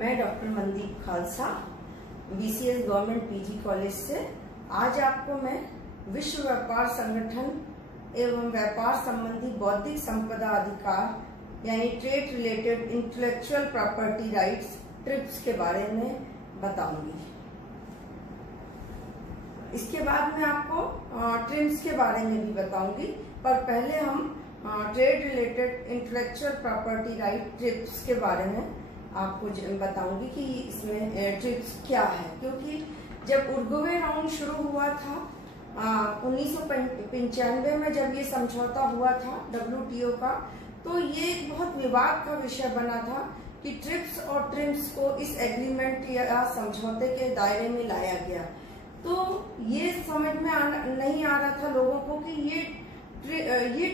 मैं doctor Mandeep Khalsa BCS government PG college से आज आपको मैं विश्व व्यापार संगठन एवं व्यापार संबंधी बौद्धिक संपदा अधिकार यानी trade related intellectual property rights trips के बारे में बताऊंगी। इसके बाद मैं आपको ट्रिम्स के बारे में भी बताऊंगी, पर पहले हम trade related intellectual property right trips के बारे में आपको बताऊंगी कि इसमें ट्रिप्स क्या है। क्योंकि जब उरुग्वे राउंड शुरू हुआ था 1995 में, जब ये समझौता हुआ था WTO का, तो ये एक बहुत विवाद का विषय बना था कि ट्रिप्स और ट्रिम्स को इस एग्रीमेंट या समझौते के दायरे में लाया गया। तो ये समझ में नहीं आ रहा था लोगों को कि ये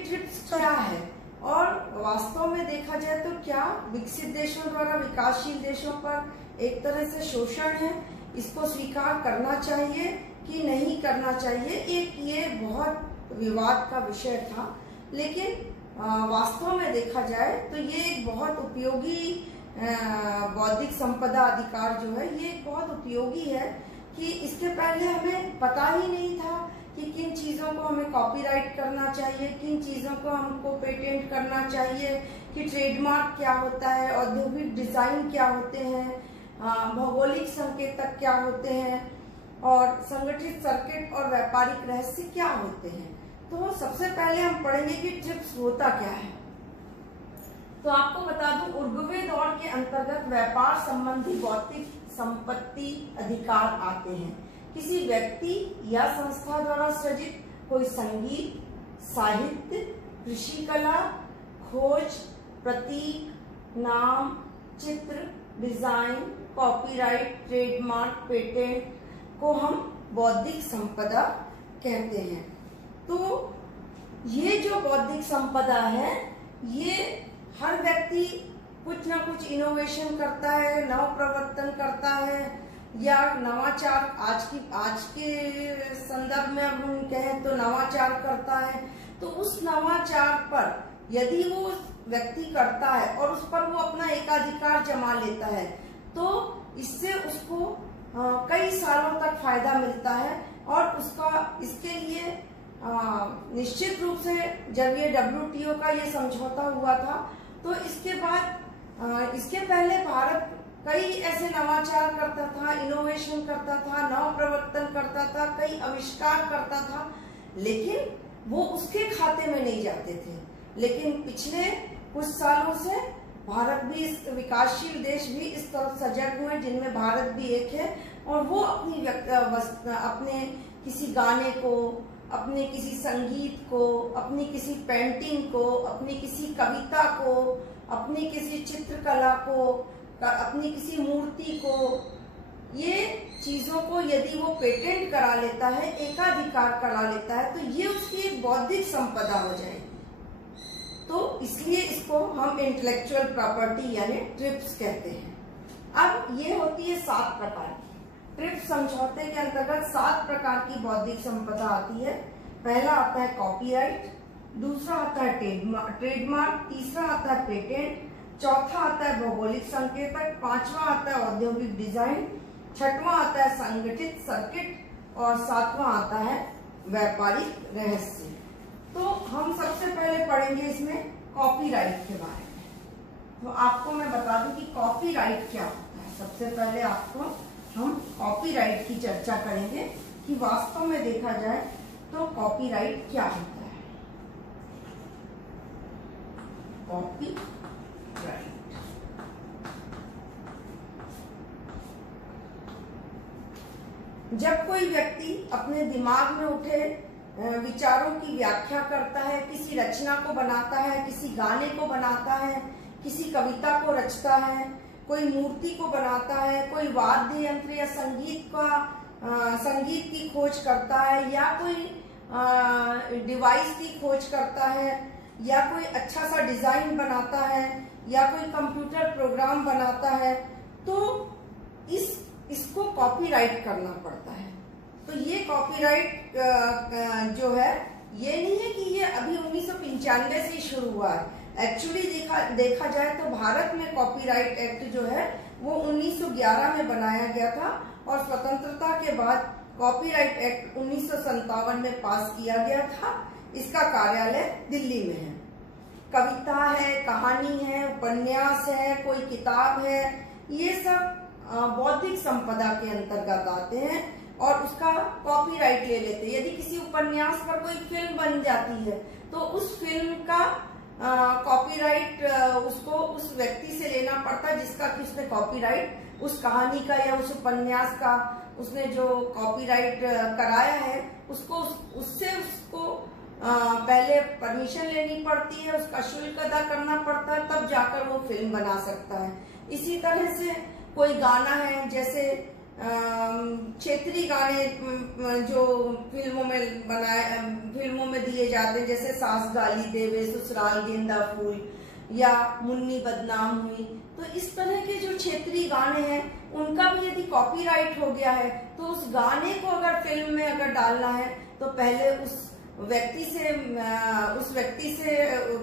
ट्रिप्स क्या है और वास्तव में देखा जाए तो क्या विकसित देशों द्वारा विकासशील देशों पर एक तरह से शोषण है, इसको स्वीकार करना चाहिए कि नहीं करना चाहिए। एक ये बहुत विवाद का विषय था, लेकिन वास्तव में देखा जाए तो ये एक बहुत उपयोगी बौद्धिक संपदा अधिकार जो है, ये बहुत उपयोगी है कि इसके पहले हमें पता ही नहीं था कि किन चीजों को हमें कॉपीराइट करना चाहिए, किन चीजों को हमको पेटेंट करना चाहिए, कि ट्रेडमार्क क्या होता है, औद्योगिक डिजाइन क्या होते हैं, भौगोलिक संकेतक क्या होते हैं और संगठित सर्किट और व्यापारिक रहस्य क्या होते हैं। तो सबसे पहले हम पढ़ेंगे कि ट्रिप्स होता क्या है। तो आपको बता दूं, उरुग्वे दौर के अंतर्गत व्यापार संबंधी बौद्धिक संपत्ति अधिकार आते हैं। किसी व्यक्ति या संस्था द्वारा सृजित कोई संगीत, साहित्य, कृषि कला, खोज, प्रतीक, नाम, चित्र, डिजाइन, कॉपीराइट, ट्रेडमार्क, पेटेंट को हम बौद्धिक संपदा कहते हैं। तो ये जो बौद्धिक संपदा है, ये हर व्यक्ति कुछ ना कुछ इनोवेशन करता है, नव प्रवर्तन करता है या नवाचार, आज के संदर्भ में अब हम कहें तो नवाचार करता है। तो उस नवाचार पर यदि वो व्यक्ति करता है और उस पर वो अपना एकाधिकार जमा लेता है, तो इससे उसको कई सालों तक फायदा मिलता है। और इसके लिए निश्चित रूप से जब ये WTO का ये समझौता हुआ था, तो इसके बाद इसके पहले भारत कई ऐसे नवाचार करता था, इनोवेशन करता था, नव प्रवर्तन करता था, कई आविष्कार करता था, लेकिन वो उसके खाते में नहीं जाते थे। लेकिन पिछले कुछ सालों से भारत भी, इस विकासशील देश भी इस तरफ सजग हुए, जिनमें भारत भी एक है, और वो अपने किसी गाने को, अपने किसी संगीत को, अपनी किसी पेंटिंग को, अपनी किसी कविता को, अपनी किसी चित्रकला को, अपनी किसी मूर्ति को, ये चीजों को यदि वो पेटेंट करा लेता है, एकाधिकार करा लेता है, तो ये उसकी एक बौद्धिक संपदा हो जाएगी। तो इसलिए इसको हम इंटेलेक्चुअल प्रॉपर्टी यानी ट्रिप्स कहते हैं। अब ये होती है 7 प्रकार की। ट्रिप्स समझौते के अंतर्गत 7 प्रकार की बौद्धिक संपदा आती है। पहला आता है कॉपीराइट, दूसरा आता है ट्रेडमार्क, तीसरा आता है पेटेंट, चौथा आता है भौगोलिक संकेतक, पांचवा आता है औद्योगिक डिजाइन, छठवां आता है संगठित सर्किट और सातवां आता है व्यापारिक रहस्य। तो हम सबसे पहले पढ़ेंगे इसमें कॉपीराइट के बारे में। तो आपको मैं बता दूं कि कॉपीराइट क्या होता है। सबसे पहले आपको हम कॉपीराइट की चर्चा करेंगे कि वास्तव में देखा जाए तो कॉपीराइट क्या होता है। कॉपीराइट जब कोई व्यक्ति अपने दिमाग में उठे विचारों की व्याख्या करता है, किसी रचना को बनाता है, किसी गाने को बनाता है, किसी कविता को रचता है, कोई मूर्ति को बनाता है, कोई वाद्य यंत्र या संगीत की खोज करता है, या कोई डिवाइस की खोज करता है, या कोई अच्छा सा डिजाइन बनाता है, या कोई कंप्यूटर प्रोग्राम बनाता है, तो इसको कॉपीराइट करना पड़ता है। तो ये कॉपीराइट जो है, ये नहीं है कि ये अभी 1995 से शुरू हुआ है। एक्चुअली देखा जाए तो भारत में कॉपीराइट एक्ट जो है वो 1911 में बनाया गया था और स्वतंत्रता के बाद कॉपीराइट एक्ट 1957 में पास किया गया था। इसका कार्यालय दिल्ली में है। कविता है, कहानी है, उपन्यास है, कोई किताब है, ये सब बौद्धिक संपदा के अंतर्गत आते हैं और उसका कॉपीराइट ले लेते हैं। यदि किसी उपन्यास पर कोई फिल्म बन जाती है तो उस फिल्म का कॉपीराइट उसको उस व्यक्ति से लेना पड़ता है जिसका कि उसने कॉपीराइट उस कहानी का या उस उपन्यास का उसने जो कॉपीराइट कराया है उसको पहले परमिशन लेनी पड़ती है, उसका शुल्क अदा करना पड़ता है, तब जाकर वो फिल्म बना सकता है। इसी तरह से कोई गाना है, जैसे क्षेत्रीय गाने जो फिल्मों में दिए जाते हैं, जैसे सास गाली देवे, ससुराल गेंदा फूल या मुन्नी बदनाम हुई, तो इस तरह के जो क्षेत्रीय गाने हैं उनका भी यदि कॉपीराइट हो गया है तो उस गाने को अगर फिल्म में अगर डालना है तो पहले उस व्यक्ति से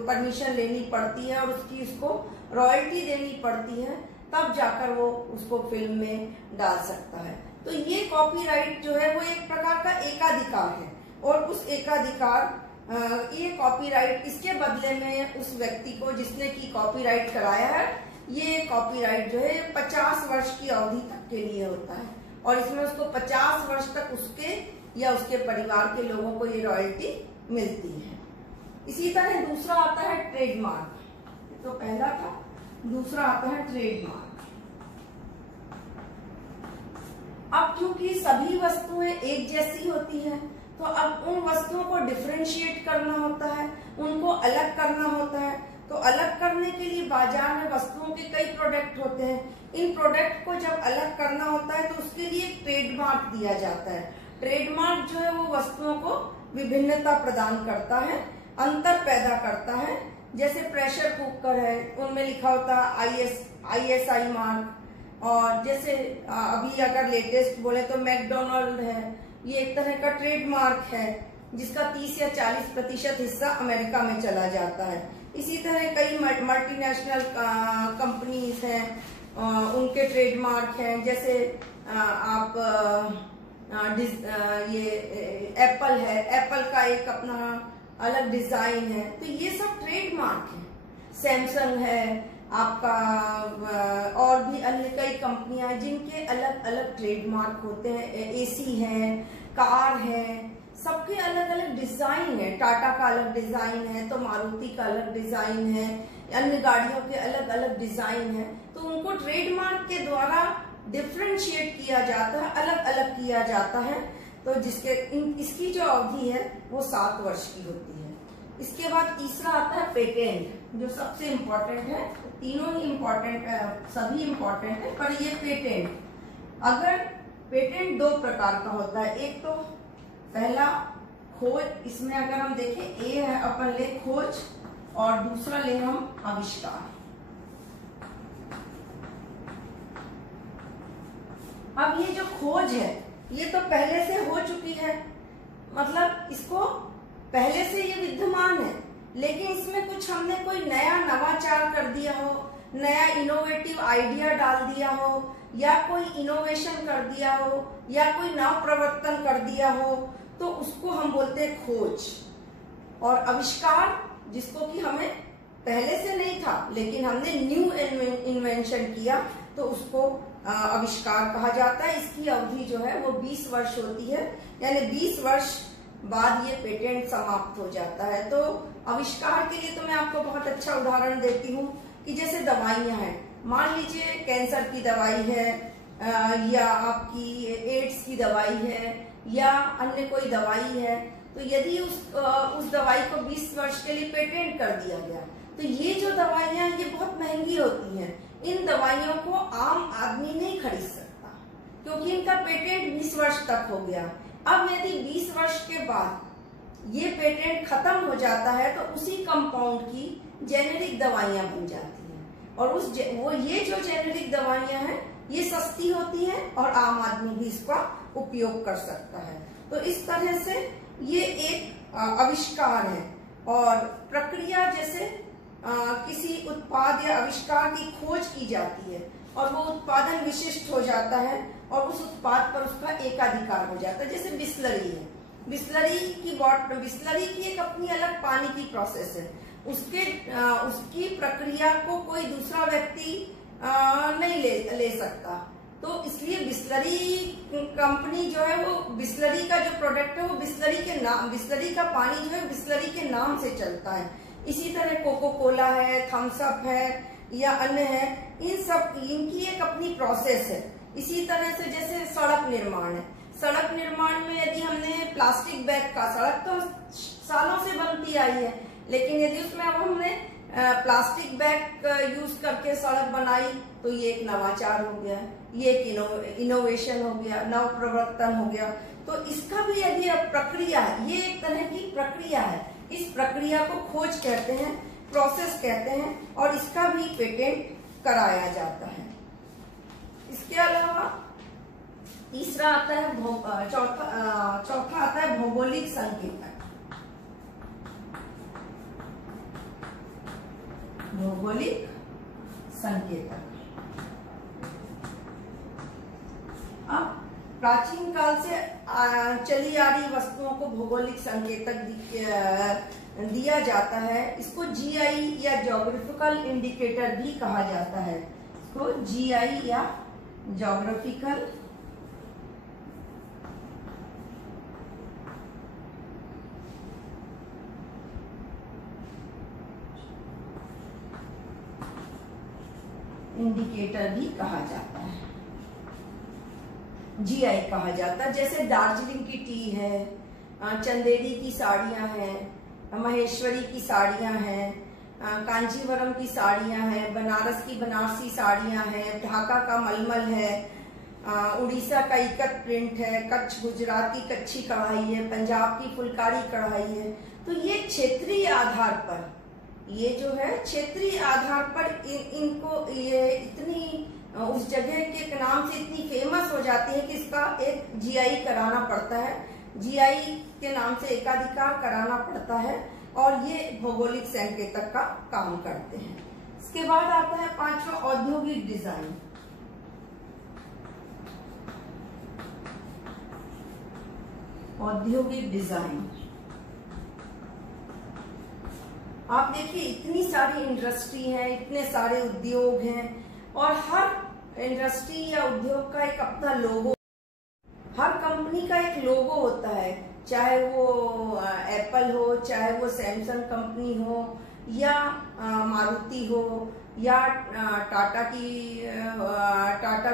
परमिशन लेनी पड़ती है और उसको रॉयल्टी देनी पड़ती है, तब जाकर वो उसको फिल्म में डाल सकता है। तो ये कॉपीराइट जो है वो एक प्रकार का एकाधिकार है और उस एकाधिकार ये कॉपीराइट इसके बदले में उस व्यक्ति को जिसने की कॉपीराइट कराया है, ये कॉपीराइट जो है 50 वर्ष की अवधि तक के लिए होता है और इसमें उसको 50 वर्ष तक उसके या उसके परिवार के लोगों को ये रॉयल्टी मिलती है। इसी तरह दूसरा आता है ट्रेडमार्क। तो पहला था, दूसरा आता है ट्रेडमार्क। अब क्योंकि सभी वस्तुएं एक जैसी होती हैं तो अब उन वस्तुओं को डिफरेंशिएट करना होता है, उनको अलग करना होता है। तो अलग करने के लिए बाजार में वस्तुओं के कई प्रोडक्ट होते हैं। इन प्रोडक्ट को जब अलग करना होता है तो उसके लिए एक ट्रेडमार्क दिया जाता है। ट्रेडमार्क जो है वो वस्तुओं को विभिन्नता प्रदान करता है, अंतर पैदा करता है। जैसे प्रेशर कुकर है, उनमें लिखा होता है ISI मार्क। और जैसे अभी अगर लेटेस्ट बोले तो मैकडोनल्ड है, ये एक तरह का ट्रेडमार्क है जिसका 30 या 40% हिस्सा अमेरिका में चला जाता है। इसी तरह कई मल्टीनेशनल कंपनीज हैं, उनके ट्रेडमार्क हैं। जैसे आप ये एप्पल है, एप्पल का एक अपना अलग डिजाइन है, तो ये सब ट्रेडमार्क है। सैमसंग है आपका, और भी अन्य कई कंपनियां हैं जिनके अलग अलग ट्रेडमार्क होते हैं। AC है, कार है, सबके अलग अलग डिजाइन है। टाटा का अलग डिजाइन है तो मारुति का अलग डिजाइन है, अन्य गाड़ियों के अलग अलग डिजाइन है। तो उनको ट्रेडमार्क के द्वारा डिफरेंशिएट किया जाता है, अलग अलग किया जाता है। तो इसकी जो अवधि है वो 7 वर्ष की होती है। इसके बाद तीसरा आता है पेटेंट, जो सबसे इम्पोर्टेंट है। तीनों ही इम्पोर्टेंट है, सभी इम्पोर्टेंट है, पर ये पेटेंट, अगर पेटेंट 2 प्रकार का होता है। एक तो पहला खोज, इसमें अगर हम देखें ए है अपन ले खोज और दूसरा ले हम आविष्कार। अब ये जो खोज है ये तो पहले से हो चुकी है, मतलब इसको पहले से ये विद्यमान है, लेकिन इसमें कुछ हमने कोई नया नवाचार कर दिया हो, नया इनोवेटिव आइडिया डाल दिया हो, या कोई इनोवेशन कर दिया हो, या कोई नव प्रवर्तन कर दिया हो, तो उसको हम बोलते हैं खोज। और आविष्कार, जिसको कि हमें पहले से नहीं था लेकिन हमने न्यू इन्वेंशन किया, तो उसको आविष्कार कहा जाता है। इसकी अवधि जो है वो 20 वर्ष होती है, यानी 20 वर्ष बाद ये पेटेंट समाप्त हो जाता है। तो आविष्कार के लिए तो मैं आपको बहुत अच्छा उदाहरण देती हूँ कि जैसे दवाइयां हैं, मान लीजिए कैंसर की दवाई है, या आपकी एड्स की दवाई है, या अन्य कोई दवाई है, तो यदि उस दवाई को 20 वर्ष के लिए पेटेंट कर दिया गया, तो ये जो दवाइयां ये बहुत महंगी होती हैं। इन दवाइयों को आम आदमी नहीं खरीद सकता क्योंकि इनका पेटेंट 20 वर्ष तक हो गया। अब यदि 20 वर्ष के बाद ये पेटेंट खत्म हो जाता है तो उसी कंपाउंड की जेनेरिक दवाइयां बन जाती हैं, और ये जो जेनेरिक दवाइयां हैं ये सस्ती होती हैं और आम आदमी भी इसका उपयोग कर सकता है। तो इस तरह से ये एक आविष्कार है। और प्रक्रिया, जैसे किसी उत्पाद या आविष्कार की खोज की जाती है और वो उत्पादन विशिष्ट हो जाता है और उस उत्पाद पर उसका एकाधिकार हो जाता है। जैसे बिस्लरी है, बिस्लरी की एक अपनी अलग पानी की प्रोसेस है, उसकी प्रक्रिया को कोई दूसरा व्यक्ति नहीं ले सकता। तो इसलिए बिस्लरी कंपनी जो है वो बिस्लरी का जो प्रोडक्ट है वो बिस्लरी का पानी जो है बिस्लरी के नाम से चलता है। इसी तरह कोको कोला है, थम्स अप है या अन्य है, इनकी एक अपनी प्रोसेस है। इसी तरह से जैसे सड़क निर्माण है, सड़क निर्माण में यदि हमने प्लास्टिक बैग का, सड़क तो सालों से बनती आई है, लेकिन यदि उसमें अब हमने प्लास्टिक बैग यूज करके सड़क बनाई तो ये एक नवाचार हो गया, ये एक इनोवेशन हो गया, नव प्रवर्तन हो गया। तो इसका भी यदि प्रक्रिया है, ये एक तरह की प्रक्रिया है, इस प्रक्रिया को खोज कहते हैं, प्रोसेस कहते हैं और इसका भी पेटेंट कराया जाता है। इसके अलावा तीसरा आता है चौथा आता है भौगोलिक संकेतक। भौगोलिक संकेतक अब प्राचीन काल से चली आ रही वस्तुओं को भौगोलिक संकेतक दिया जाता है। इसको जीआई या ज्योग्राफिकल इंडिकेटर भी कहा जाता है। इसको जीआई या ज्योग्राफिकल इंडिकेटर भी कहा जाता है, जीआई कहा जाता है। जैसे दार्जिलिंग की टी है, चंदेरी की साड़ियां हैं, महेश्वरी की साड़ियां हैं, कांजीवरम की साड़ियां हैं, बनारस की बनारसी साड़ियां हैं, ढाका का मलमल है, उड़ीसा का इकत प्रिंट है, कच्छ गुजराती कच्छी कढ़ाई है, पंजाब की फुलकारी कढ़ाई है। तो ये क्षेत्रीय आधार पर, ये जो है क्षेत्रीय आधार पर इनको ये इतनी उस जगह के नाम से इतनी फेमस हो जाती है कि इसका एक जीआई कराना पड़ता है, जीआई के नाम से एकाधिकार कराना पड़ता है और ये भौगोलिक संकेतक का काम करते हैं। इसके बाद आता है पांचवा औद्योगिक डिजाइन। औद्योगिक डिजाइन, आप देखिए इतनी सारी इंडस्ट्री है, इतने सारे उद्योग हैं और हर इंडस्ट्री या उद्योग का एक अपना लोगो, हर कंपनी का एक लोगो होता है, चाहे वो एप्पल हो, चाहे वो सैमसंग कंपनी हो या मारुति हो या टाटा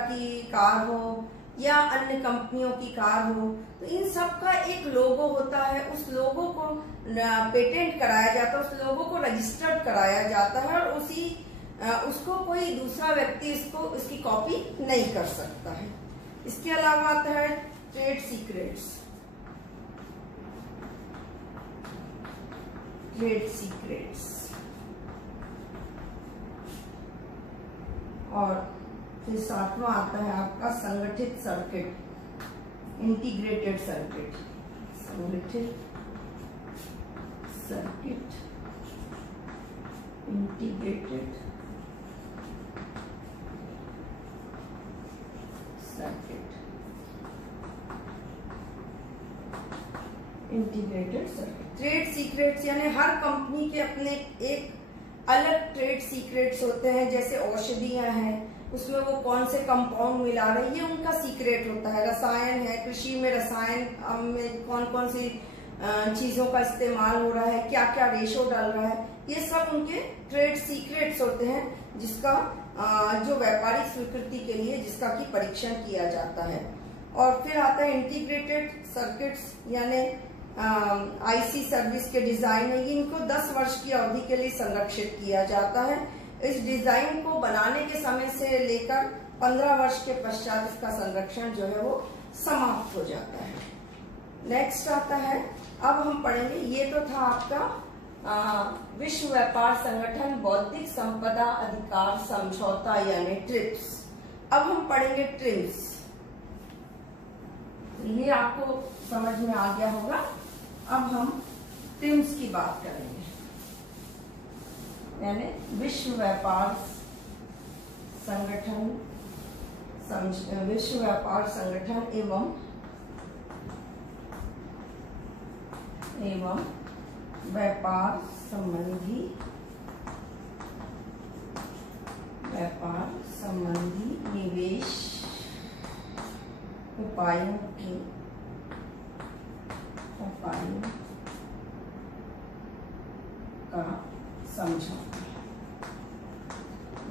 की कार हो या अन्य कंपनियों की कार हो। तो इन सब का एक लोगो होता है, उस लोगो को पेटेंट कराया जाता है, उस लोगो को रजिस्टर्ड कराया जाता है और उसको कोई दूसरा व्यक्ति इसकी कॉपी नहीं कर सकता है। इसके अलावा आता है ट्रेड सीक्रेट्स। ट्रेड सीक्रेट्स और फिर सातवां आता है आपका संगठित सर्किट, इंटीग्रेटेड सर्किट। संगठित circuit, integrated circuit, integrated circuit. Trade secrets यानी हर कंपनी के अपने एक अलग ट्रेड सीक्रेट्स होते हैं। जैसे औषधियां हैं, उसमें वो कौन से कंपाउंड मिला रहे हैं, ये उनका सीक्रेट होता है। रसायन है, कृषि में रसायन में कौन कौन सी चीजों का इस्तेमाल हो रहा है, क्या क्या रेशो डाल रहा है, ये सब उनके ट्रेड सीक्रेट्स होते हैं, जिसका जो व्यापारिक स्वीकृति के लिए जिसका की परीक्षण किया जाता है। और फिर आता है इंटीग्रेटेड सर्किट्स यानी आईसी सर्विस के डिजाइन है। इनको 10 वर्ष की अवधि के लिए संरक्षित किया जाता है। इस डिजाइन को बनाने के समय से लेकर 15 वर्ष के पश्चात इसका संरक्षण जो है वो समाप्त हो जाता है। नेक्स्ट आता है, अब हम पढ़ेंगे, ये तो था आपका विश्व व्यापार संगठन बौद्धिक संपदा अधिकार समझौता यानी ट्रिप्स। अब हम पढ़ेंगे ट्रिम्स। ये आपको समझ में आ गया होगा। अब हम ट्रिम्स की बात करेंगे, यानी विश्व व्यापार संगठन विश्व व्यापार संगठन एवं व्यापार संबंधी निवेश उपायों का समझौता,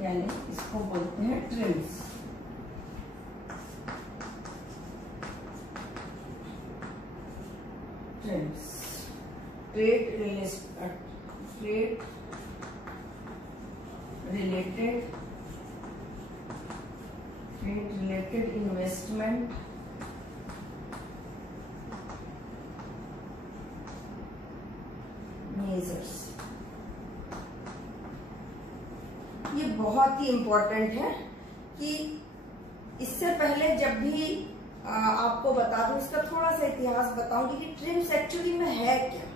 यानी इसको बोलते हैं TRIMS. Trade related investment measures. ये बहुत ही इम्पोर्टेंट है कि इससे पहले जब भी आपको बता दूं, इसका थोड़ा सा इतिहास बताऊंगी कि ट्रिम्स एक्चुअली में है क्या।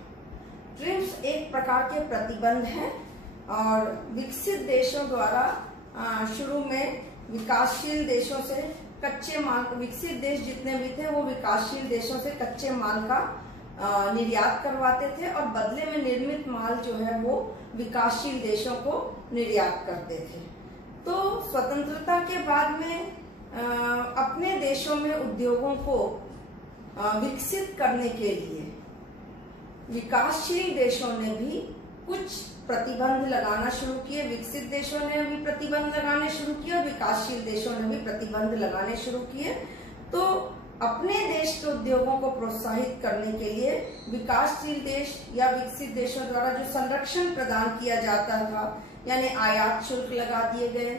ट्रिम्स एक प्रकार के प्रतिबंध हैं और विकसित देशों द्वारा शुरू में विकासशील देशों से कच्चे माल, विकसित देश जितने भी थे वो विकासशील देशों से कच्चे माल का निर्यात करवाते थे और बदले में निर्मित माल जो है वो विकासशील देशों को निर्यात करते थे। तो स्वतंत्रता के बाद में अपने देशों में उद्योगों को विकसित करने के लिए विकासशील देशों ने भी कुछ प्रतिबंध लगाना शुरू किए। विकसित देशों ने भी प्रतिबंध लगाने शुरू किए और विकासशील देशों ने भी प्रतिबंध लगाने शुरू किए। तो अपने देश के उद्योगों को प्रोत्साहित करने के लिए विकासशील देश या विकसित देशों द्वारा जो संरक्षण प्रदान किया जाता था, यानी आयात शुल्क लगा दिए गए।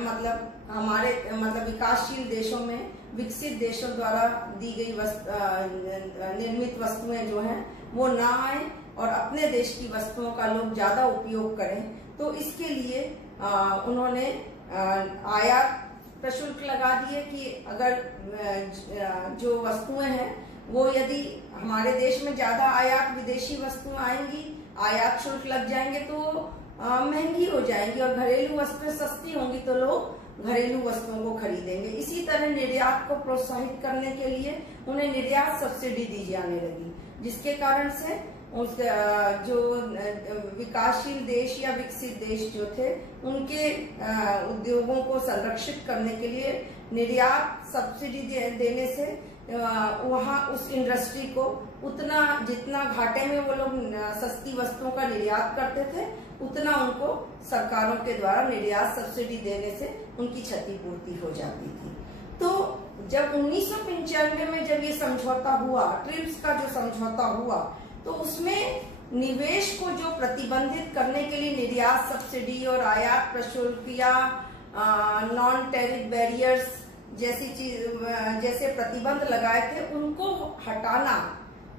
मतलब विकासशील देशों में विकसित देशों द्वारा दी गई निर्मित वस्तुएं जो हैं वो ना आए और अपने देश की वस्तुओं का लोग ज्यादा उपयोग करें। तो इसके लिए उन्होंने आयात प्रशुल्क लगा दिए कि अगर जो वस्तुएं हैं वो यदि हमारे देश में ज्यादा आयात विदेशी वस्तुएं आएंगी, आयात शुल्क लग जाएंगे तो महंगी हो जाएंगी और घरेलू वस्तुएं सस्ती होंगी तो लोग घरेलू वस्तुओं को खरीदेंगे। इसी तरह निर्यात को प्रोत्साहित करने के लिए उन्हें निर्यात सब्सिडी दी जाने लगी, जिसके कारण से जो विकासशील देश या विकसित देश जो थे उनके उद्योगों को संरक्षित करने के लिए निर्यात सब्सिडी देने से वहाँ उस इंडस्ट्री को उतना जितना घाटे में वो लोग सस्ती वस्तुओं का निर्यात करते थे उतना उनको सरकारों के द्वारा निर्यात सब्सिडी देने से उनकी क्षतिपूर्ति हो जाती थी। तो जब 1995 में जब ये समझौता हुआ, ट्रिप्स का जो समझौता हुआ, तो उसमें निवेश को जो प्रतिबंधित करने के लिए निर्यात सब्सिडी और आयात प्रशुल्क या नॉन टैरिफ बैरियर्स जैसे प्रतिबंध लगाए थे, उनको हटाना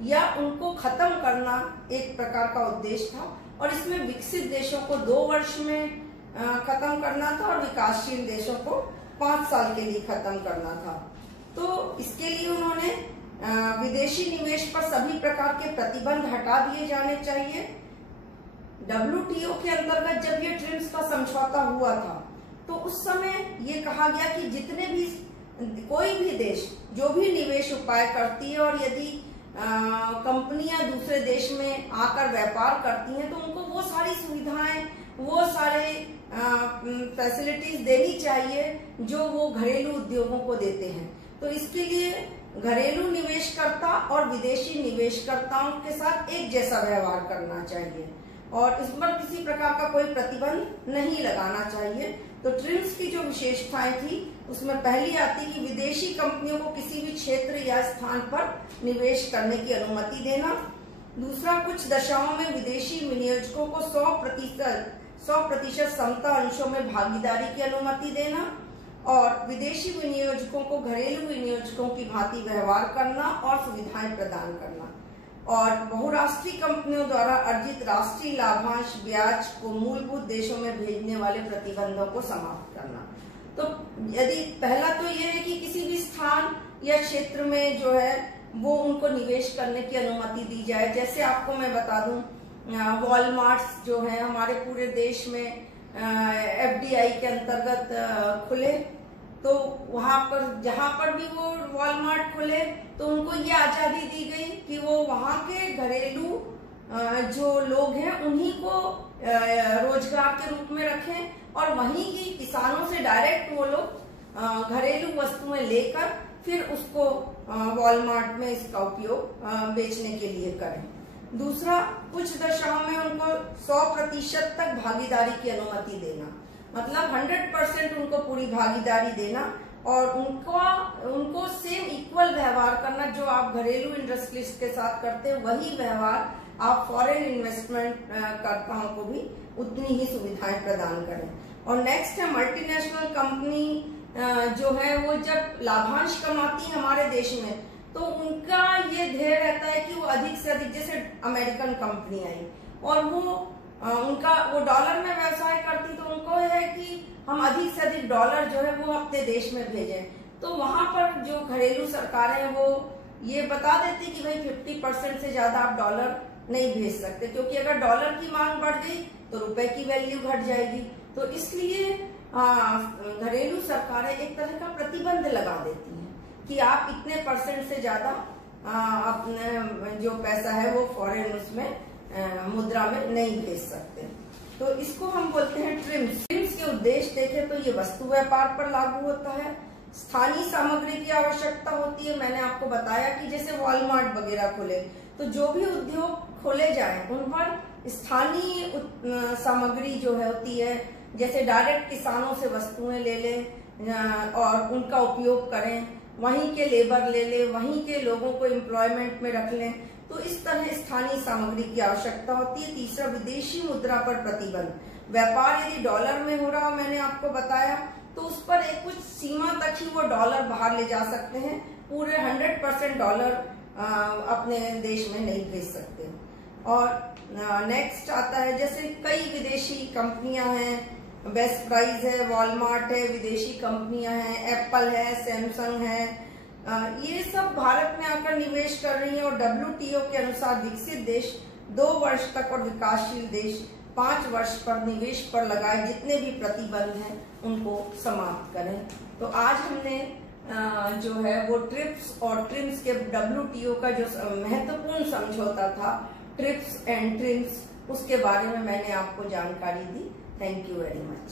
या उनको खत्म करना एक प्रकार का उद्देश्य था। और इसमें विकसित देशों को 2 वर्ष में खत्म करना था और विकासशील देशों को 5 साल के लिए खत्म करना था। तो इसके लिए उन्होंने विदेशी निवेश पर सभी प्रकार के प्रतिबंध हटा दिए जाने चाहिए। WTO के अंतर्गत जब ये ट्रिप्स का समझौता हुआ था तो उस समय ये कहा गया कि जितने भी कोई भी देश जो भी निवेश उपाय करती है और यदि कंपनियां दूसरे देश में आकर व्यापार करती हैं तो उनको वो सारी सुविधाएं, वो सारे फैसिलिटीज देनी चाहिए जो वो घरेलू उद्योगों को देते हैं। तो इसके लिए घरेलू निवेशकर्ता और विदेशी निवेशकर्ताओं के साथ एक जैसा व्यवहार करना चाहिए और इस पर किसी प्रकार का कोई प्रतिबंध नहीं लगाना चाहिए। तो ट्रिप्स की जो विशेषताएं थी उसमें पहली आती कि विदेशी कंपनियों को किसी भी क्षेत्र या स्थान पर निवेश करने की अनुमति देना। दूसरा, कुछ दशाओं में विदेशी विनियोजकों को 100% समता अंशों में भागीदारी की अनुमति देना और विदेशी विनियोजकों को घरेलू विनियोजकों की भांति व्यवहार करना और सुविधाएं प्रदान करना और बहुराष्ट्रीय कंपनियों द्वारा अर्जित राष्ट्रीय लाभांश ब्याज को मूलभूत देशों में भेजने वाले प्रतिबंधों को समाप्त करना। तो यदि पहला तो ये है कि किसी भी स्थान या क्षेत्र में जो है वो उनको निवेश करने की अनुमति दी जाए। जैसे आपको मैं बता दूं, वॉलमार्ट्स जो है हमारे पूरे देश में FDI के अंतर्गत खुले, तो वहां पर जहां पर भी वो वॉलमार्ट खोले तो उनको ये आजादी दी गई कि वो वहां के घरेलू जो लोग हैं उन्हीं को रोजगार के रूप में रखें और वहीं की किसानों से डायरेक्ट वो लोग घरेलू वस्तुएं लेकर फिर उसको वॉलमार्ट में इसका उपयोग बेचने के लिए करें। दूसरा, कुछ दशाओं में उनको 100% तक भागीदारी की अनुमति देना, मतलब 100% उनको पूरी भागीदारी देना और उनको सेम इक्वल व्यवहार करना। जो आप घरेलू इंडस्ट्रीज के साथ करते हैं वही व्यवहार आप फॉरेन इन्वेस्टमेंट कर्ताओं को भी उतनी ही सुविधाएं प्रदान करें। और नेक्स्ट है मल्टीनेशनल कंपनी जो है वो जब लाभांश कमाती है हमारे देश में तो उनका ये ध्येय रहता है कि वो अधिक से अधिक, जैसे अमेरिकन कंपनी आई और वो डॉलर में व्यवसाय करती तो उनको है कि हम अधिक से अधिक डॉलर जो है वो अपने देश में भेजें। तो वहां पर जो घरेलू सरकारें हैं वो ये बता देती कि भाई 50% से ज्यादा आप डॉलर नहीं भेज सकते, क्योंकि अगर डॉलर की मांग बढ़ गई तो रुपए की वैल्यू घट जाएगी। तो इसलिए घरेलू सरकारें एक तरह का प्रतिबंध लगा देती हैं कि आप इतने % से ज्यादा अपने जो पैसा है वो फॉरेन उसमें मुद्रा में नहीं भेज सकते। तो इसको हम बोलते हैं ट्रिम्स। ट्रिम्स के उद्देश्य देखें तो ये वस्तु व्यापार पर लागू होता है, स्थानीय सामग्री की आवश्यकता होती है। मैंने आपको बताया कि जैसे वॉलमार्ट वगैरह खुले तो जो भी उद्योग खोले जाए उन पर स्थानीय सामग्री जो है होती है, जैसे डायरेक्ट किसानों से वस्तुएं ले लें और उनका उपयोग करें, वहीं के लेबर ले लें, वहीं के लोगों को एम्प्लॉयमेंट में रख लें। तो इस तरह स्थानीय सामग्री की आवश्यकता होती है। तीसरा, विदेशी मुद्रा पर प्रतिबंध। व्यापार यदि डॉलर में हो रहा हो, मैंने आपको बताया, तो उस पर एक कुछ सीमा तक ही वो डॉलर बाहर ले जा सकते हैं, पूरे 100% डॉलर अपने देश में नहीं भेज सकते। और नेक्स्ट आता है जैसे कई विदेशी कंपनियां हैं, बेस्ट प्राइस है, वॉलमार्ट है, विदेशी कंपनियां हैं, एप्पल है, सैमसंग है, ये सब भारत में आकर निवेश कर रही हैं। और WTO के अनुसार विकसित देश 2 वर्ष तक और विकासशील देश 5 वर्ष पर निवेश पर लगाए जितने भी प्रतिबंध हैं उनको समाप्त करें। तो आज हमने जो है वो ट्रिप्स और ट्रिम्स के WTO का जो महत्वपूर्ण समझौता था, ट्रिप्स एंड ट्रिम्स, उसके बारे में मैंने आपको जानकारी दी। Thank you very much.